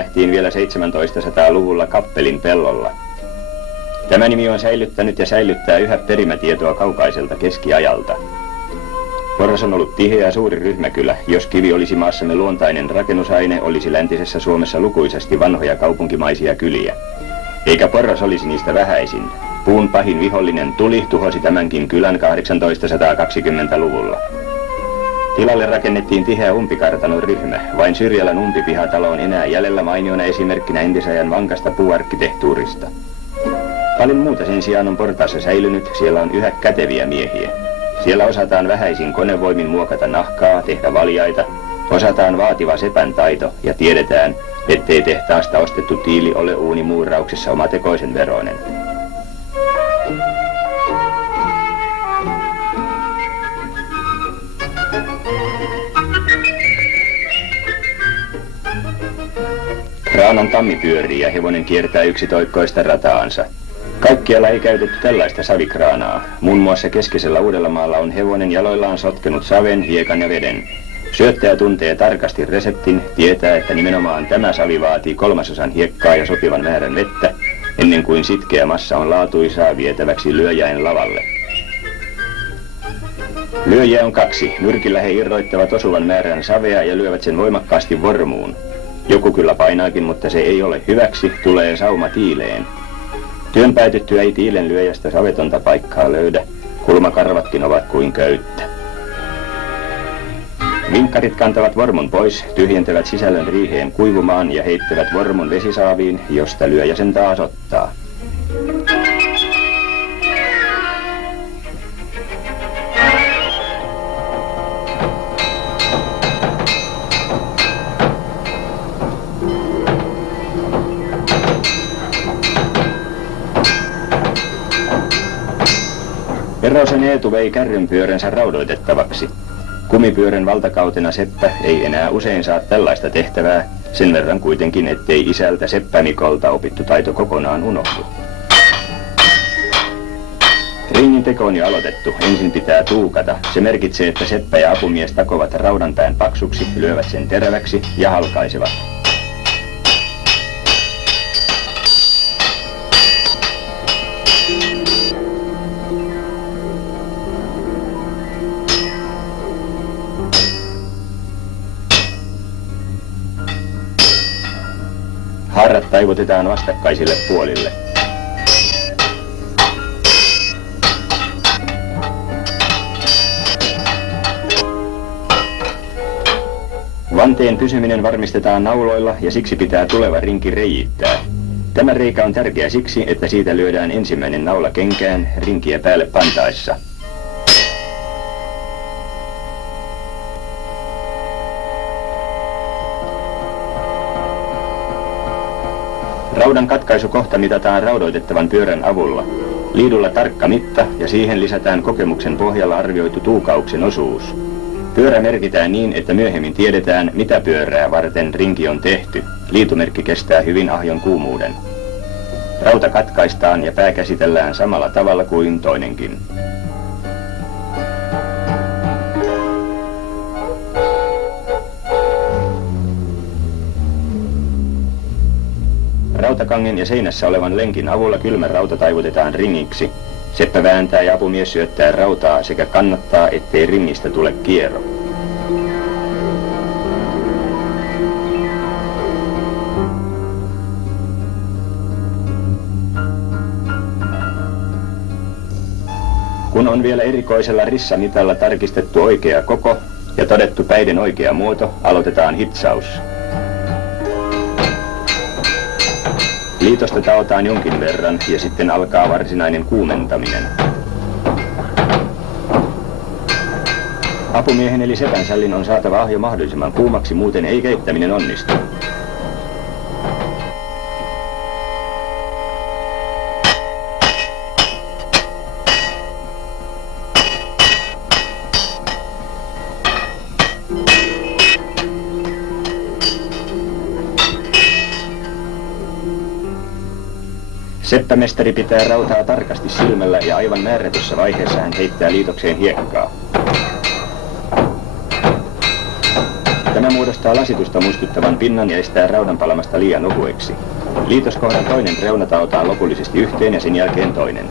nähtiin vielä 1700-luvulla Kappelin pellolla. Tämä nimi on säilyttänyt ja säilyttää yhä perimätietoa kaukaiselta keskiajalta. Porras on ollut tiheä ja suuri ryhmäkylä. Jos kivi olisi maassamme luontainen rakennusaine, olisi läntisessä Suomessa lukuisesti vanhoja kaupunkimaisia kyliä. Eikä Porras olisi niistä vähäisin. Puun pahin vihollinen tuli tuhosi tämänkin kylän 1820-luvulla. Tilalle rakennettiin tiheä umpikartanon ryhmä. Vain Syrjälän umpipihatalo on enää jäljellä mainiona esimerkkinä entisajan vankasta puuarkkitehtuurista. Paljon muuta sen sijaan on portaassa säilynyt, siellä on yhä käteviä miehiä. Siellä osataan vähäisin konevoimin muokata nahkaa, tehdä valjaita, osataan vaativa sepän taito ja tiedetään, ettei tehtaasta ostettu tiili ole uunimuurauksessa omatekoisen veroinen. Kraanan tammi pyörii ja hevonen kiertää yksitoikkoista rataansa. Kaikkialla ei käytetty tällaista savikraanaa. Muun muassa keskisellä Uudellamaalla on hevonen jaloillaan sotkenut saven, hiekan ja veden. Syöttäjä tuntee tarkasti reseptin, tietää, että nimenomaan tämä savi vaatii 1/3 hiekkaa ja sopivan määrän vettä, ennen kuin sitkeä massa on laatuisaa vietäväksi lyöjäin lavalle. Lyöjiä on 2. Nyrkillä he irroittavat osuvan määrän savea ja lyövät sen voimakkaasti vormuun. Joku kyllä painaakin, mutta se ei ole hyväksi, tulee sauma tiileen. Työn päätyttyä ei tiilen lyöjästä savetonta paikkaa löydä, kulmakarvatkin ovat kuin köyttä. Vinkkarit kantavat vormun pois, tyhjentävät sisällön riiheen kuivumaan ja heittävät vormun vesisaaviin, josta lyöjä sen taas ottaa. Erosen Eetu vei kärrynpyöränsä raudoitettavaksi. Kumipyörän valtakautena seppä ei enää usein saa tällaista tehtävää, sen verran kuitenkin, ettei isältä Seppä Mikolta opittu taito kokonaan unohdu. Ringin teko on jo aloitettu. Ensin pitää tuukata. Se merkitsee, että seppä ja apumies takovat raudanpään paksuksi, lyövät sen teräväksi ja halkaisevat. Harrat taivutetaan vastakkaisille puolille. Vanteen pysyminen varmistetaan nauloilla ja siksi pitää tuleva rinki reiittää. Tämä reikä on tärkeä siksi, että siitä lyödään ensimmäinen naula kenkään rinkiä päälle pantaessa. Raudan katkaisukohta mitataan raudoitettavan pyörän avulla. Liidulla tarkka mitta ja siihen lisätään kokemuksen pohjalla arvioitu tuukauksen osuus. Pyörä merkitään niin, että myöhemmin tiedetään, mitä pyörää varten rinki on tehty. Liitumerkki kestää hyvin ahjon kuumuuden. Rauta katkaistaan ja pää käsitellään samalla tavalla kuin toinenkin. Rautakangen ja seinässä olevan lenkin avulla kylmä rauta taivutetaan ringiksi. Seppä vääntää ja apumies syöttää rautaa sekä kannattaa, ettei ringistä tule kierro. Kun on vielä erikoisella rissamitalla tarkistettu oikea koko ja todettu päiden oikea muoto, aloitetaan hitsaus. Liitosta taotaan jonkin verran ja sitten alkaa varsinainen kuumentaminen. Apumiehen eli sepän sällin on saatava ahjo mahdollisimman kuumaksi, muuten ei keittäminen onnistu. Seppämestari pitää rautaa tarkasti silmällä ja aivan määrätyssä vaiheessa hän heittää liitokseen hiekkaa. Tämä Tämä muodostaa lasitusta muistuttavan pinnan ja estää raudan palamasta liian ohueksi. Liitoskohdan toinen reuna taotaan lopullisesti yhteen ja sen jälkeen toinen.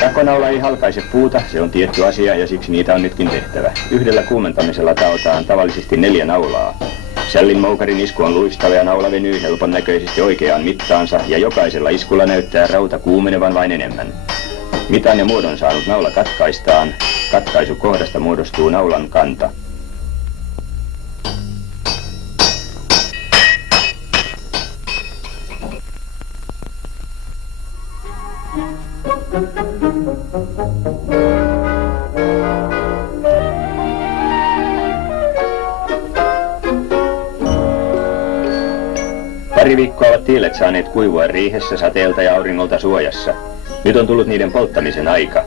Takonaula ei halkaise puuta, se on tietty asia ja siksi niitä on nytkin tehtävä. Yhdellä kuumentamisella taotaan tavallisesti 4 naulaa. Sällin moukarin isku on luistava ja naula venyy helpon näköisesti oikeaan mittaansa ja jokaisella iskulla näyttää rauta kuumenevan vain enemmän. Mitan ja muodon saanut naula katkaistaan. Katkaisukohdasta muodostuu naulan kanta. Pari viikkoa ovat tiilet saaneet kuivua riihessä sateelta ja auringolta suojassa. Nyt on tullut niiden polttamisen aika.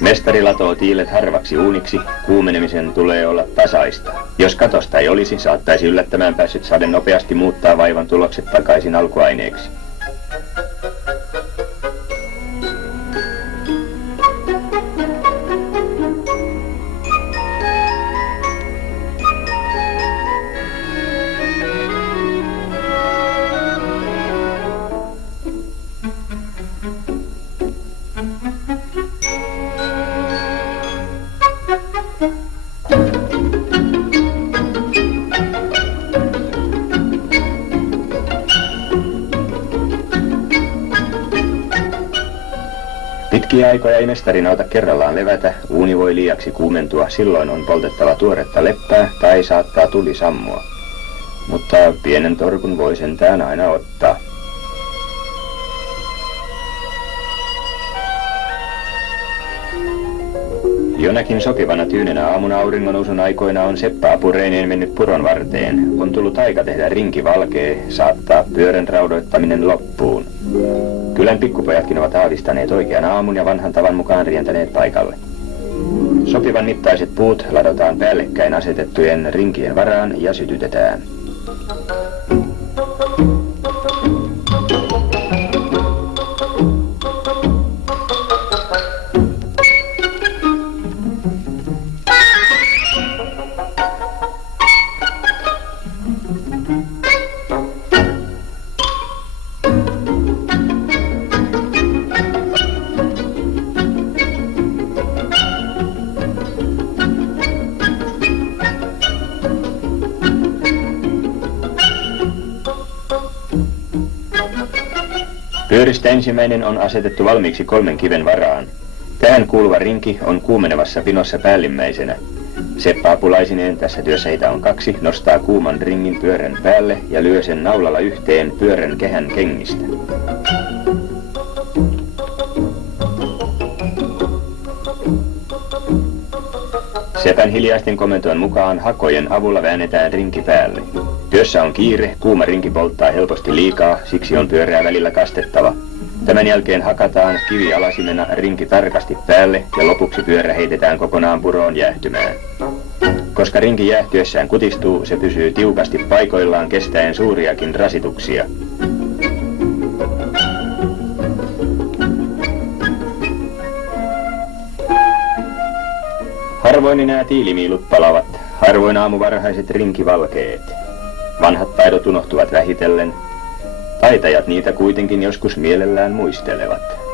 Mestari latoo tiilet harvaksi uuniksi, kuumenemisen tulee olla tasaista. Jos katosta ei olisi, saattaisi yllättämään päässyt sade nopeasti muuttaa vaivan tulokset takaisin alkuaineeksi. Pitkiä aikoja ei mestarin auta kerrallaan levätä, uuni voi liiaksi kuumentua, silloin on poltettava tuoretta leppää tai saattaa tuli sammua. Mutta pienen torkun voi sentään aina ottaa. Jonakin sopivana tyynenä aamuna auringonnousun aikoina on Seppä apureineen mennyt puron varteen. On tullut aika tehdä rinki valkee, saattaa pyörän raudoittaminen loppuun. Kylän pikkupojatkin ovat aavistaneet oikean aamun ja vanhan tavan mukaan rientäneet paikalle. Sopivan mittaiset puut ladotaan päällekkäin asetettujen rinkien varaan ja sytytetään. Pyöristä ensimmäinen on asetettu valmiiksi 3 kiven varaan. Tähän kuuluva rinki on kuumenevassa pinossa päällimmäisenä. Seppä apulaisineen, tässä työssä heitä on 2, nostaa kuuman ringin pyörän päälle ja lyö sen naulalla yhteen pyörän kehän kengistä. Sepän hiljaisten komentojen mukaan hakojen avulla väännetään rinki päälle. Työssä on kiire, kuuma rinki polttaa helposti liikaa, siksi on pyörää välillä kastettava. Tämän jälkeen hakataan kivialasimena rinki tarkasti päälle ja lopuksi pyörä heitetään kokonaan puroon jäähtymään. Koska rinki jäähtyessään kutistuu, se pysyy tiukasti paikoillaan kestäen suuriakin rasituksia. Harvoin enää tiilimiilut palavat, harvoin aamuvarhaiset rinkivalkeet. Vanhat taidot unohtuvat vähitellen. Taitajat niitä kuitenkin joskus mielellään muistelevat.